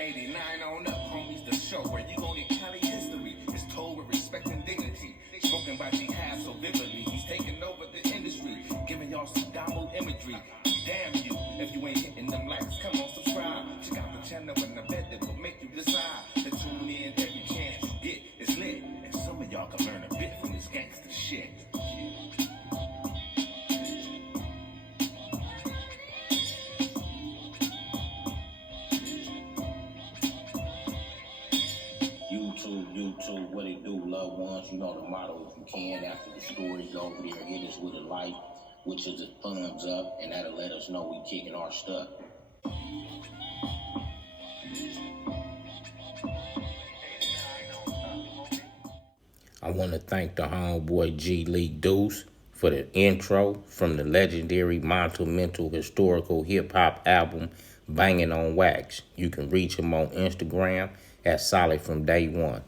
89 on up, homies, the show where you gon' get Cali history. It's told with respect and dignity. Spoken by jihad so vividly. He's taking over the industry, giving y'all some download imagery. Damn you, if you ain't hitting them likes, come on, subscribe. Check out the channel and I bet it will make you decide to tune in every chance you get. It's lit, and some of y'all can learn a bit from this gangster shit. YouTube, what it do, loved ones? You know the motto, if you can, after the story, go over there, hit us with a like, which is a thumbs up, and that'll let us know we kicking our stuff. I want to thank the homeboy G League Deuce for the intro from the legendary Mental historical hip-hop album, Banging on Wax. You can reach him on Instagram at Solid from Day One.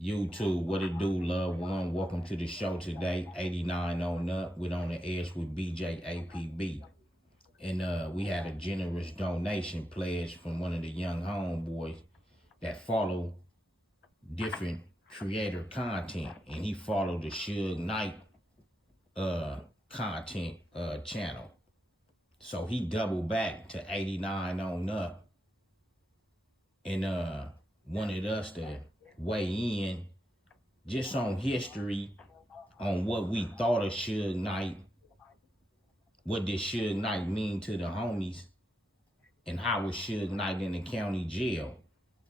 YouTube, what it do, loved one? Welcome to the show today, 89 on up. We're on the edge with BJ APB. And we had a generous donation pledge from one of the young homeboys that follow different creator content. And he followed the Suge Knight content channel. So he doubled back to 89 on up and wanted us to weigh in just on history, on what we thought of Suge Knight, what did Suge Knight mean to the homies, and how was Suge Knight in the county jail,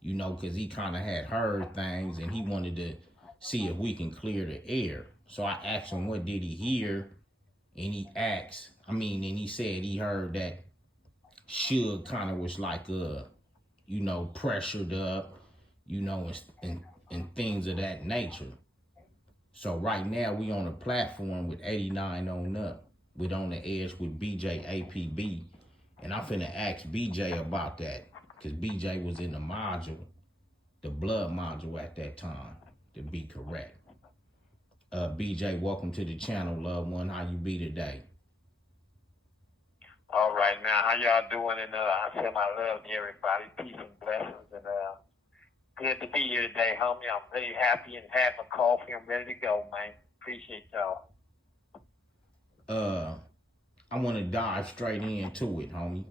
you know, because he kind of had heard things and he wanted to see if we can clear the air. So I asked him, what did he hear? And he said he heard that Suge kind of was like, you know, pressured up, you know, and things of that nature. So right now we on a platform with 89 on up. We're on the edge with BJ APB. And I'm finna ask BJ about that, because BJ was in the module, the blood module at that time, to be correct. BJ, welcome to the channel, loved one. How you be today? All right, now, how y'all doing? And I send my love to everybody. Peace and blessings. And good to be here today, homie. I'm really happy and have my coffee. I'm ready to go, man. Appreciate y'all. I want to dive straight into it, homie.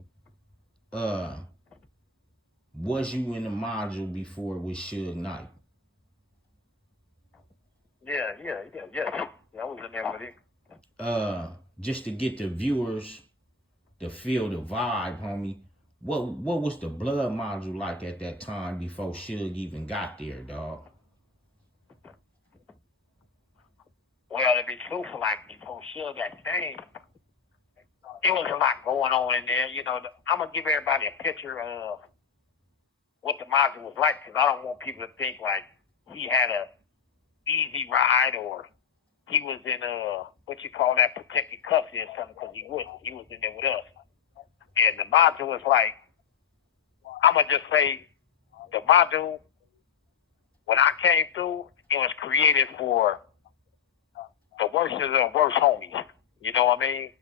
Was you in the module before it was Suge Knight? Yes. I was in there with him. Just to get the viewers to feel the vibe, homie. What was the blood module like at that time before Suge even got there, dog? Well, to be truthful, like before Suge got named, it was a lot going on in there. You know, I'm gonna give everybody a picture of what the module was like, because I don't want people to think like he had a easy ride or he was in protected custody or something, because he wouldn't. He was in there with us. And the module was like, I'm going to just say, the module, when I came through, it was created for the worst of the worst homies. You know what I mean?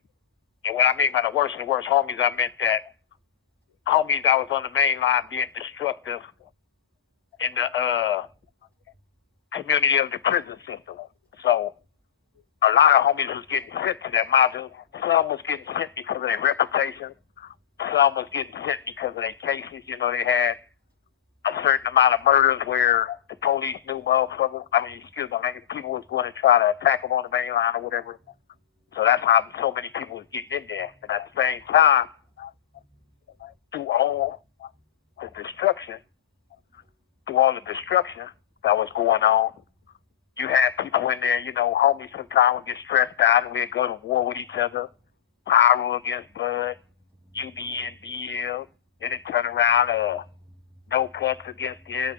And what I mean by the worst of the worst homies, I meant that homies that was on the main line being destructive in the community of the prison system. So a lot of homies was getting sent to that module. Some was getting sent because of their reputation. Some was getting sent because of their cases. You know, they had a certain amount of murders where the police knew people was going to try to attack them on the main line or whatever. So that's how so many people was getting in there. And at the same time, through all the destruction that was going on, you had people in there, you know, homies sometimes would get stressed out and we'd go to war with each other. Pyro against blood, UBN, BL, then it turn around, no cuts against this,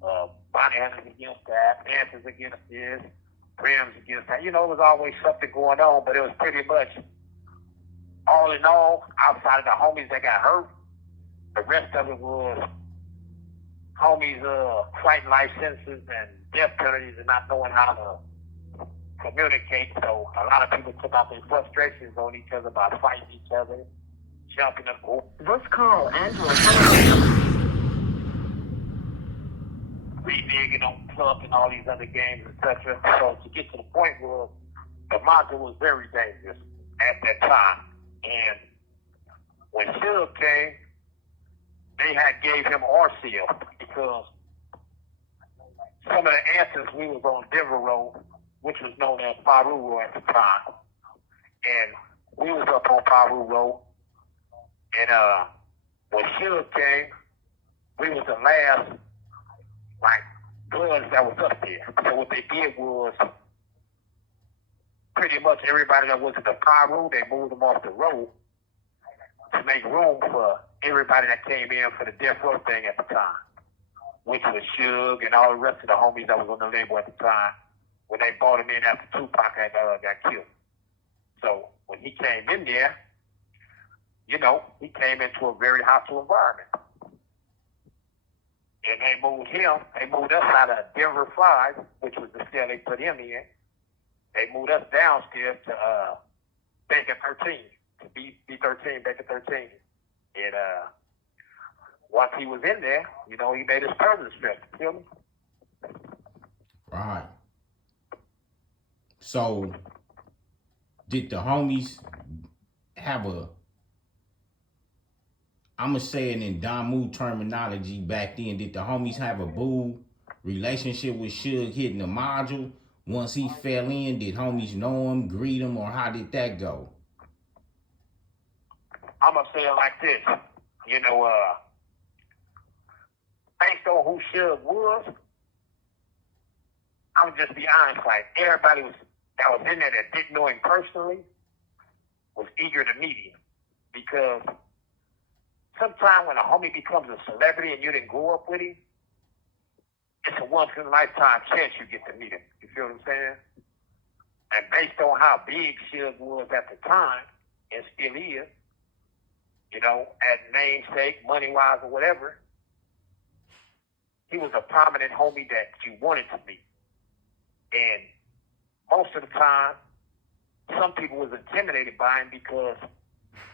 Bonnie Hunters against that, Panthers against this, Brims against that. You know, it was always something going on, but it was pretty much, all in all, outside of the homies that got hurt, the rest of it was homies fighting life sentences and death penalties and not knowing how to communicate. So a lot of people took out their frustrations on each other by fighting each other, jumping up. This call and your telephone reneging on Club and all these other games, etc. So to get to the point where the module was very dangerous at that time. And when Suge came, they had gave him RCL because some of the answers we was on Denver Road, which was known as Paru Road at the time. And we was up on Paru Road. And when Suge came, we was the last bloods that was up there. So what they did was pretty much everybody that was in the Paru, they moved them off the road to make room for everybody that came in for the Death Row thing at the time, which was Suge and all the rest of the homies that was on the label at the time when they brought him in after Tupac got killed. So when he came in there, you know, he came into a very hostile environment. And they moved us out of Denver 5, which was the cell they put him in. They moved us downstairs to Baker 13, to B13, Baker 13. And once he was in there, you know, he made his presence felt. You feel me? Right. So, did the homies have I'ma say it in Damu terminology back then, did the homies have a boo relationship with Suge hitting the module? Once he fell in, did homies know him, greet him, or how did that go? I'm going to say it like this. You know, based on who Suge was, I'm just be honest, like everybody that was in there that didn't know him personally was eager to meet him. Because sometimes when a homie becomes a celebrity and you didn't grow up with him, it's a once-in-a-lifetime chance you get to meet him. You feel what I'm saying? And based on how big Suge was at the time, and still is, you know, at namesake, money-wise or whatever, he was a prominent homie that you wanted to meet. And most of the time, some people was intimidated by him because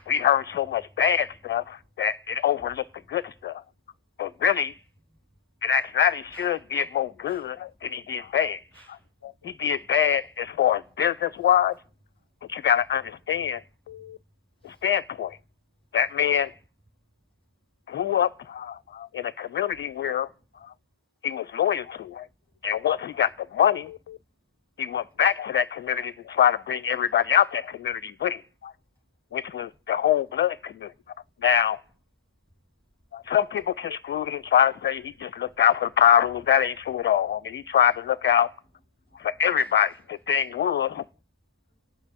we heard so much bad stuff that it overlooked the good stuff. But really, in actuality, Suge did more good than he did bad. He did bad as far as business-wise, but you got to understand the standpoint. That man grew up in a community where he was loyal to it. And once he got the money, he went back to that community to try to bring everybody out that community with him, which was the whole blood community. Now, some people construed it and try to say he just looked out for the power rules. That ain't true at all. I mean, he tried to look out for everybody. The thing was,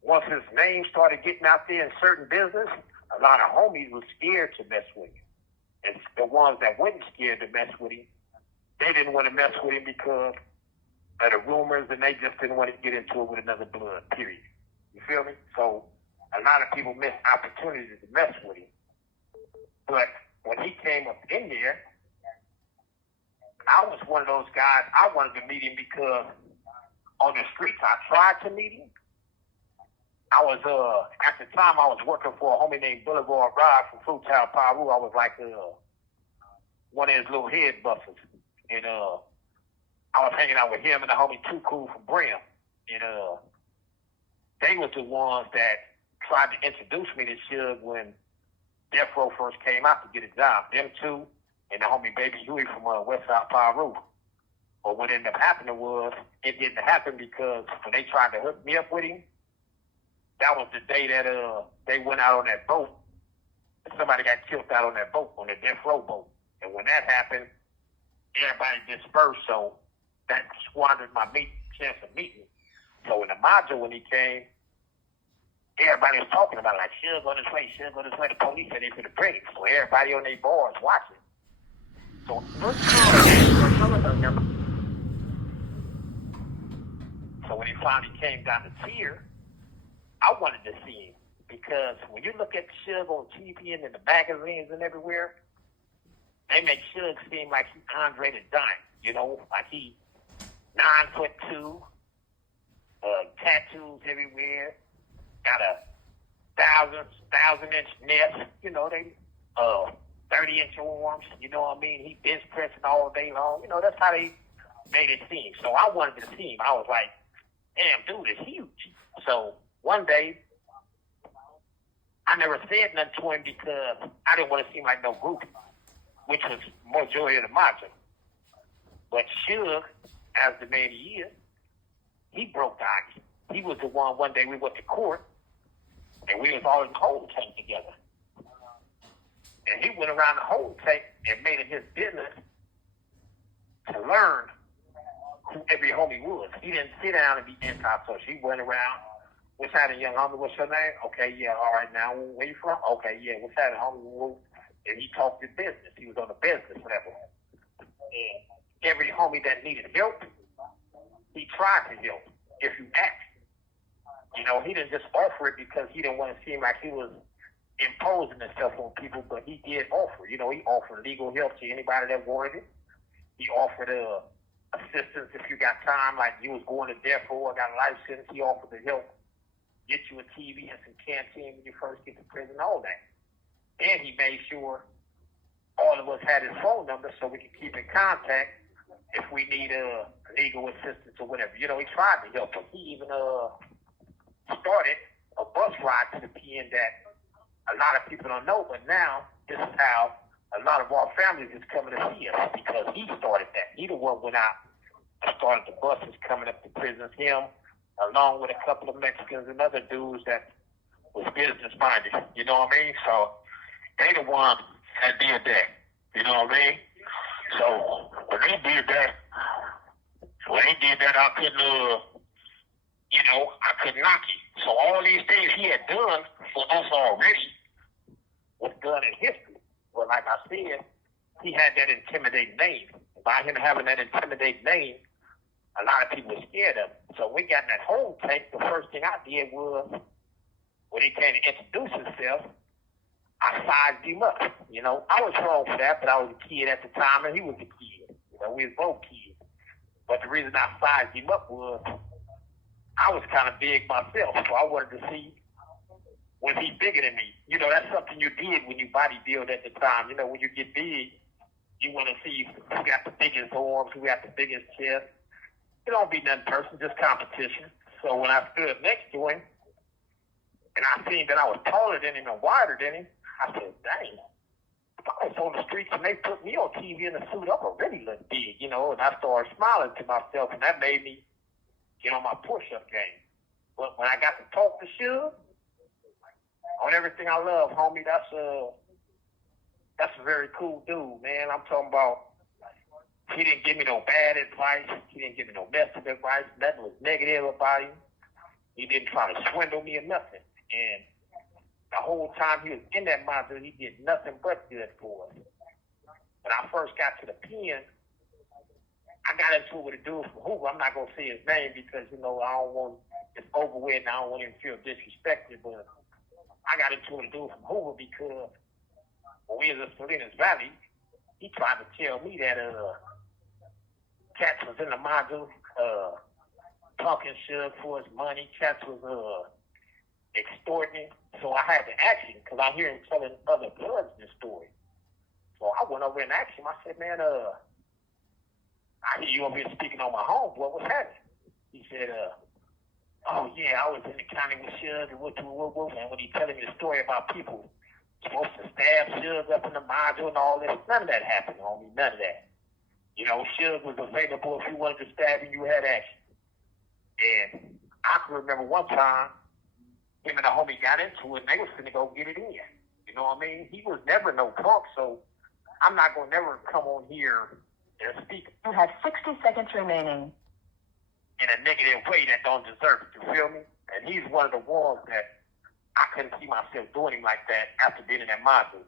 once his name started getting out there in certain business, a lot of homies were scared to mess with him. And the ones that weren't scared to mess with him, they didn't want to mess with him because of the rumors, and they just didn't want to get into it with another blood, period. You feel me? So a lot of people missed opportunities to mess with him. But when he came up in there, I was one of those guys, I wanted to meet him because on the streets I tried to meet him. I was, at the time I was working for a homie named Boulevard Rod from Fruitown, Paru. I was like one of his little head busters. And I was hanging out with him and the homie Too Cool from Brim. And they was the ones that tried to introduce me to Suge when Death Row first came out to get a job. Them two and the homie Baby Huey from Westside Paru. But what ended up happening was it didn't happen because when they tried to hook me up with him, that was the day that they went out on that boat. And somebody got killed out on that boat, on the Death Row boat. And when that happened, everybody dispersed, so that squandered my chance of meeting. So in the module when he came, everybody was talking about it, like, Suge on his way, Suge on his way. The police said they could bring him. So everybody on their boards watching. So this call and your telephone number. So when he finally came down to tier, I wanted to see him because when you look at Suge on TV and in the magazines and everywhere, they make Suge seem like he's Andre the Giant, you know, like he 9'2", tattoos everywhere, got a thousand-inch nets. You know, they 30-inch arms. You know what I mean? He bench pressing all day long. You know, that's how they made it seem. So I wanted to see him. I was like, damn, dude is huge. So one day, I never said nothing to him because I didn't want to seem like no groupie, which was majority of the margin. But Suge, as the man he is, he broke the ice. He was the one day we went to court, and we was all in the holding tank together. And he went around the holding tank and made it his business to learn who every homie was. He didn't sit down and be anti-social. He went around, what's happening, young homie? What's your name? Okay, yeah, all right, now, where you from? Okay, yeah, what's happening, homie? And he talked his business. He was on the business level. And every homie that needed help, he tried to help if you asked. You know, he didn't just offer it because he didn't want to seem like he was imposing himself on people, but he did offer. You know, he offered legal help to anybody that wanted it. He offered assistance if you got time, like you was going to death row or got a life sentence. He offered to help get you a TV and some canteen when you first get to prison, all that. And he made sure all of us had his phone number so we could keep in contact if we need legal assistance or whatever. You know, he tried to help us. He even started a bus ride to the PN that a lot of people don't know, but now this is how a lot of our families is coming to see us because he started that. He the one went out and started the buses coming up to prisons. Him, along with a couple of Mexicans and other dudes that was business minded. You know what I mean? So they the one that did that. You know what I mean? So when they did that, I couldn't, I couldn't knock it. So all these things he had done for us already was done in history. But like I said, he had that intimidating name. By him having that intimidating name, a lot of people were scared of him. So we got in that whole tank. The first thing I did was, when he came to introduce himself, I sized him up. You know, I was wrong for that, but I was a kid at the time, and he was a kid. You know, we was both kids. But the reason I sized him up was I was kind of big myself, so I wanted to see, was he bigger than me? You know, that's something you did when you bodybuild at the time. You know, when you get big, you want to see who got the biggest arms, who got the biggest chest. It don't be nothing personal, just competition. So when I stood next to him, and I seen that I was taller than him and wider than him, I said, dang, if I was on the streets and they put me on TV in a suit, I'm already look big, you know, and I started smiling to myself, and that made me get on my push-up game. But when I got to talk to Suge, on everything I love, homie, that's a very cool dude, man. I'm talking about, he didn't give me no bad advice. He didn't give me no messed up advice. Nothing was negative about him. He didn't try to swindle me or nothing. And the whole time he was in that module, he did nothing but good for us. When I first got to the pen, I got into it with a dude from Hoover. I'm not going to say his name because, you know, I don't want, it's over with and I don't want him to feel disrespected, but I got into it with a dude from Hoover because when we was in Salinas Valley, he tried to tell me that Cats was in the module, talking Suge for his money. Cats was extorting. So I had to ask him because I hear him telling other bloods this story. So I went over and asked him. I said, man, I hear you over here speaking on my homeboy. What's happening? He said, oh, yeah, I was in the county with Suge and and when he telling me the story about people supposed to stab Suge up in the module and all this, none of that happened, homie, none of that. You know, Suge was available if you wanted to stab him, you had action. And I can remember one time, him and the homie got into it, and they was finna go get it in. You know what I mean? He was never no punk, so I'm not going to never come on here and speak. You have 60 seconds remaining. In a negative way that don't deserve it, you feel me? And he's one of the ones that I couldn't see myself doing him like that after being in that module.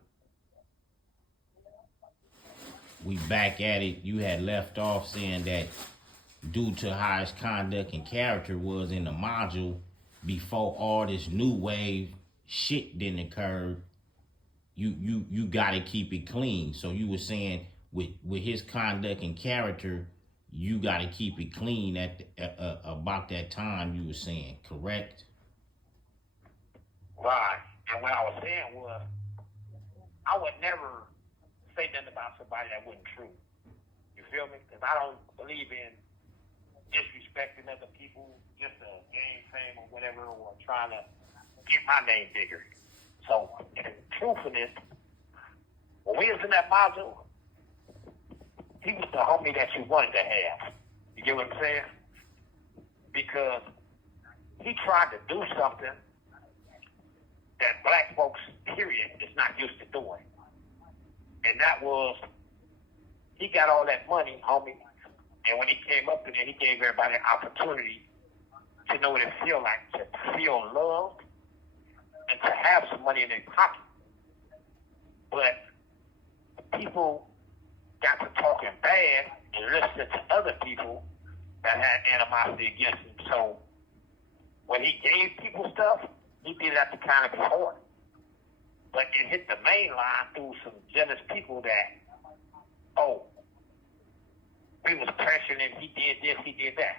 We back at it. You had left off saying that due to how his conduct and character was in the module, before all this new wave shit didn't occur, you gotta keep it clean. So you were saying with his conduct and character, you gotta keep it clean at about that time. You were saying, correct? Right. And what I was saying was, I would never say nothing about somebody that wasn't true. You feel me? Because I don't believe in disrespecting other people just to gain fame or whatever, or trying to get my name bigger. So, in truthfulness, when we was in that module, he was the homie that you wanted to have. You get what I'm saying? Because he tried to do something that black folks, period, is not used to doing. And that was, he got all that money, homie, and when he came up in there, he gave everybody an opportunity to know what it feels like to feel loved and to have some money in their pocket. But people got to talking bad and listening to other people that had animosity against him. So when he gave people stuff, he did that to kind of be hard. But it hit the main line through some jealous people that, oh, we was pressuring him, he did this, he did that.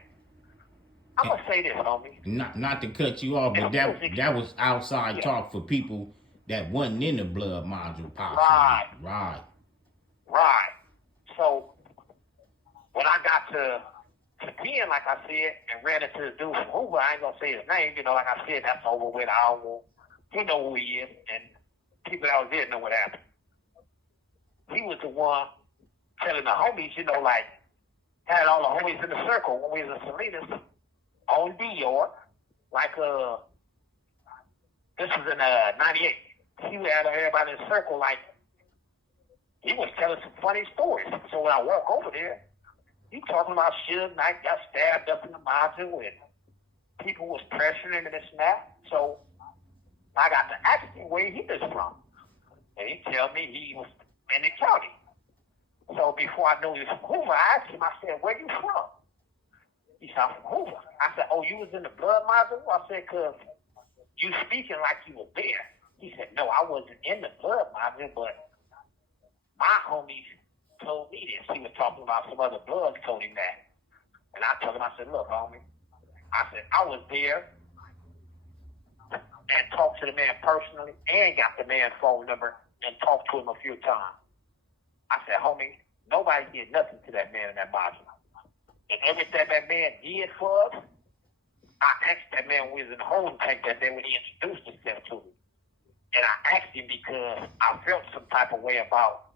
I'm gonna say this, homie. Not to cut you off, but that was outside talk for people that wasn't in the blood module possibly. Right. So when I got to being, like I said, and ran into the dude from Hoover, I ain't gonna say his name, like I said, that's over with. I don't want, he know who he is, and people that was there know what happened. He was the one telling the homies, like, had all the homies in the circle when we was in Salinas on Dior, like, this was in 98. He had everybody in the circle, like, he was telling some funny stories. So when I walk over there, he talking about Suge Knight got stabbed up in the module and people was pressuring him and this and that. So I got to ask him where he was from. And he tell me he was in the county. So before I knew he was from Hoover, I asked him, I said, where you from? He said, I'm from Hoover. I said, oh, you was in the blood module? I said, because you speaking like you were there. He said, no, I wasn't in the blood module, but my homies told me this. He was talking about some other bloods told him that. And I told him, I said, look, homie, I said, I was there and talked to the man personally and got the man's phone number and talked to him a few times. I said, homie, nobody did nothing to that man in that module. And everything that man did for us, I asked that man when we was in the holding tank that day when he introduced himself to me. And I asked him because I felt some type of way about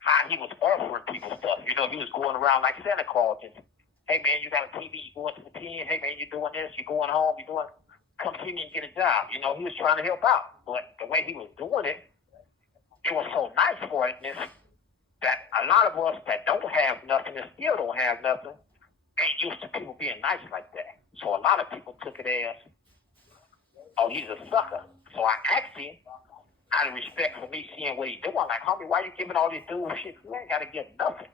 how he was offering people stuff. He was going around like Santa Claus and, hey man, you got a TV, you going to the pen, hey man, you're doing this, you're going home, come see me and get a job. He was trying to help out. But the way he was doing it, it was so nice for it that a lot of us that don't have nothing and still don't have nothing ain't used to people being nice like that. So a lot of people took it as, oh, he's a sucker. So I asked him, out of respect for me seeing what he's doing, like, homie, why you giving all these dudes shit? You ain't got to give nothing.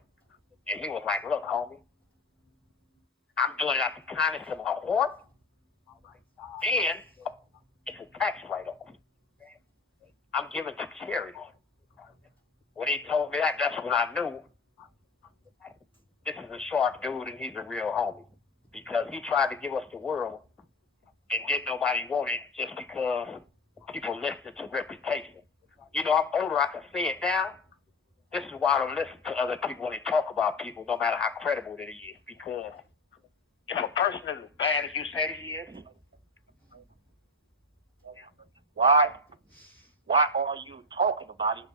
And he was like, look, homie, I'm doing it out the kindness of my heart, and it's a tax write-off. I'm giving to charity. When he told me that, that's when I knew this is a sharp dude and he's a real homie. Because he tried to give us the world and didn't nobody want it just because people listen to reputation. I'm older, I can say it now. This is why I don't listen to other people when they talk about people, no matter how credible that he is. Because if a person is as bad as you say he is, why are you talking about him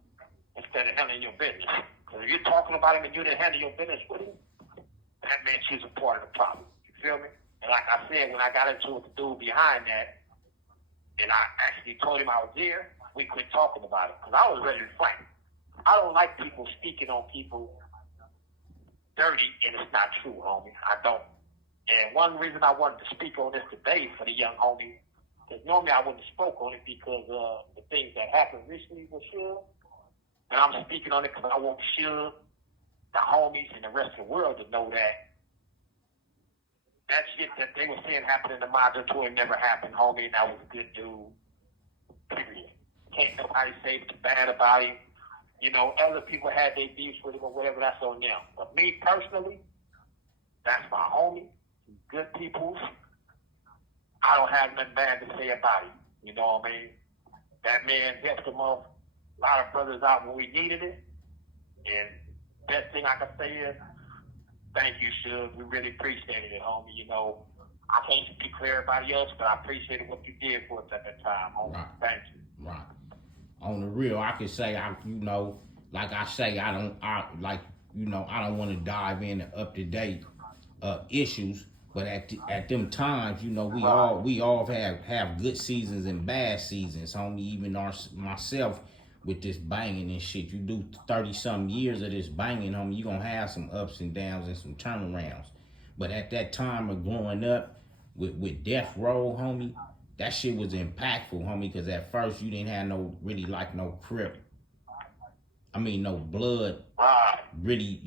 instead of handling your business? Because if you're talking about him and you didn't handle your business with him, that means she's a part of the problem. You feel me? And like I said, when I got into it with the dude behind that, and I actually told him I was there, we quit talking about it. Because I was ready to fight. I don't like people speaking on people dirty and it's not true, homie. I don't. And one reason I wanted to speak on this today for the young homie, because normally I wouldn't have spoke on it because of the things that happened recently with Suge. And I'm speaking on it because I want Suge, the homies, and the rest of the world to know that shit that they were saying happened in the module tour never happened, homie, and that was a good dude. Period. Can't nobody say bad about him. Other people had their beefs with him or whatever, that's on them. But me personally, that's my homie. Good people. I don't have nothing bad to say about him. You know what I mean? That man helped a lot of brothers out when we needed it. And best thing I can say is, thank you, Suge. We really appreciated it, homie. You know, I can't speak for everybody else, but I appreciated what you did for us at that time, homie. Right. Thank you. Right. On the real, I can say like I say, I don't want to dive into up to date issues, but at them times, we all have good seasons and bad seasons, homie. Even myself with this banging and shit. You do 30-something years of this banging, homie, you gonna have some ups and downs and some turnarounds. But at that time of growing up with Death Row, homie, that shit was impactful, homie, because at first you didn't have no Crip. No blood really,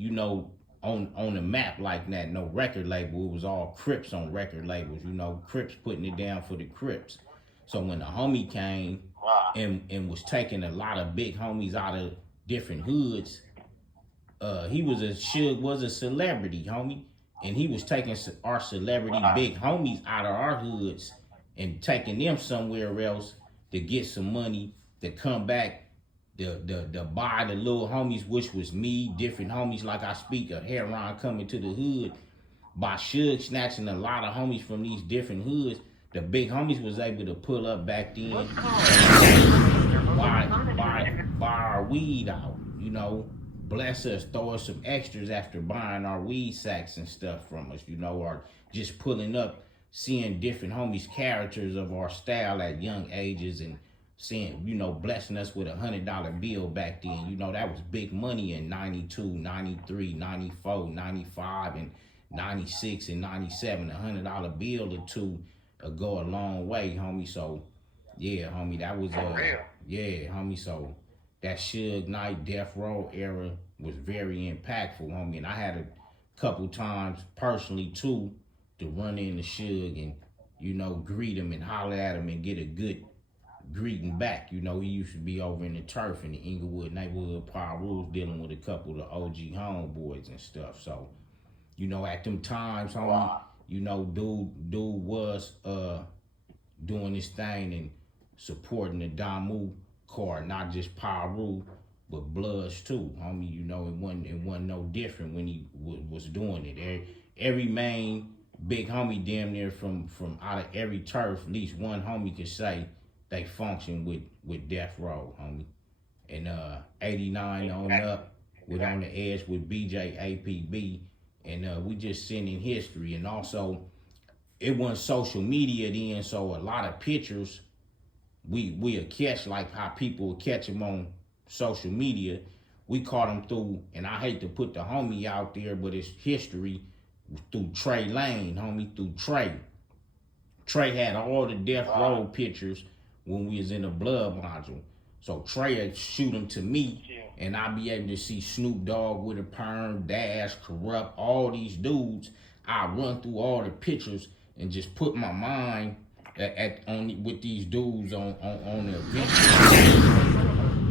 on the map like that. No record label. It was all Crips on record labels, Crips putting it down for the Crips. So when the homie came and was taking a lot of big homies out of different hoods, Suge was a celebrity, homie. And he was taking our celebrity big homies out of our hoods and taking them somewhere else to get some money to come back, to buy the little homies, which was me, different homies like I speak of Heron coming to the hood. By Suge snatching a lot of homies from these different hoods, the big homies was able to pull up back then, buy our weed out, bless us, throw us some extras after buying our weed sacks and stuff from us, or just pulling up, seeing different homies' characters of our style at young ages and seeing, blessing us with $100 bill back then. That was big money in 92, 93, 94, 95, and 96 and 97. $100 bill or two go a long way, homie. So, yeah, homie, that was yeah, homie. So that Suge Knight Death Row era was very impactful, homie. And I had a couple times personally too to run into Suge and greet him and holler at him and get a good greeting back. He used to be over in the turf in the Inglewood neighborhood, Power Rules, dealing with a couple of the OG homeboys and stuff. So, at them times, homie, dude was doing this thing and supporting the Damu card, not just Paru, but Bloods too, homie. It wasn't no different when he was doing it. Every main big homie damn near from out of every turf, at least one homie could say they function with Death Row, homie. And 89 on up, with On the Edge with BJ APB, and we just sitting in history. And also, it wasn't social media then, so a lot of pictures we'll catch like how people will catch them on social media. We caught them through, and I hate to put the homie out there, but it's history, through Trey Lane, homie, through Trey. Trey had all the Death Row pictures when we was in the Blood module. So Trey would shoot them to me, and I'd be able to see Snoop Dogg with a perm, Dash, Corrupt, all these dudes. I run through all the pictures and just put my mind with these dudes on the event.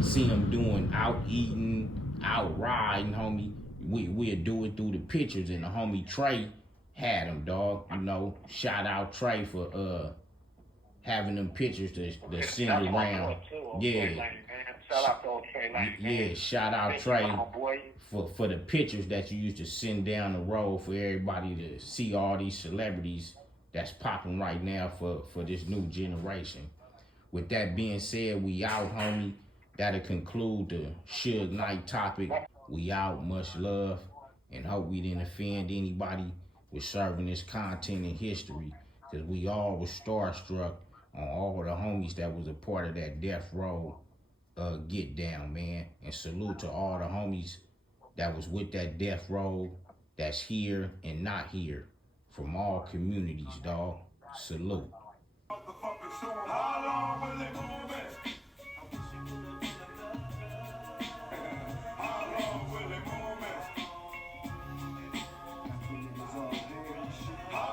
See them doing out eating, out riding, homie. We'll do it through the pictures, and the homie Trey had them, dog. Shout out Trey for having them pictures to send around. Yeah. Shout out to old Trey Lane. Yeah, shout out Trey for the pictures that you used to send down the road for everybody to see all these celebrities that's popping right now for this new generation. With that being said, we out, homie. That'll conclude the Suge Knight topic. We out. Much love, and hope we didn't offend anybody with serving this content in history, because we all was starstruck on all the homies that was a part of that Death Row get down, man. And salute to all the homies that was with that Death Row that's here and not here, from all communities, dog. Salute.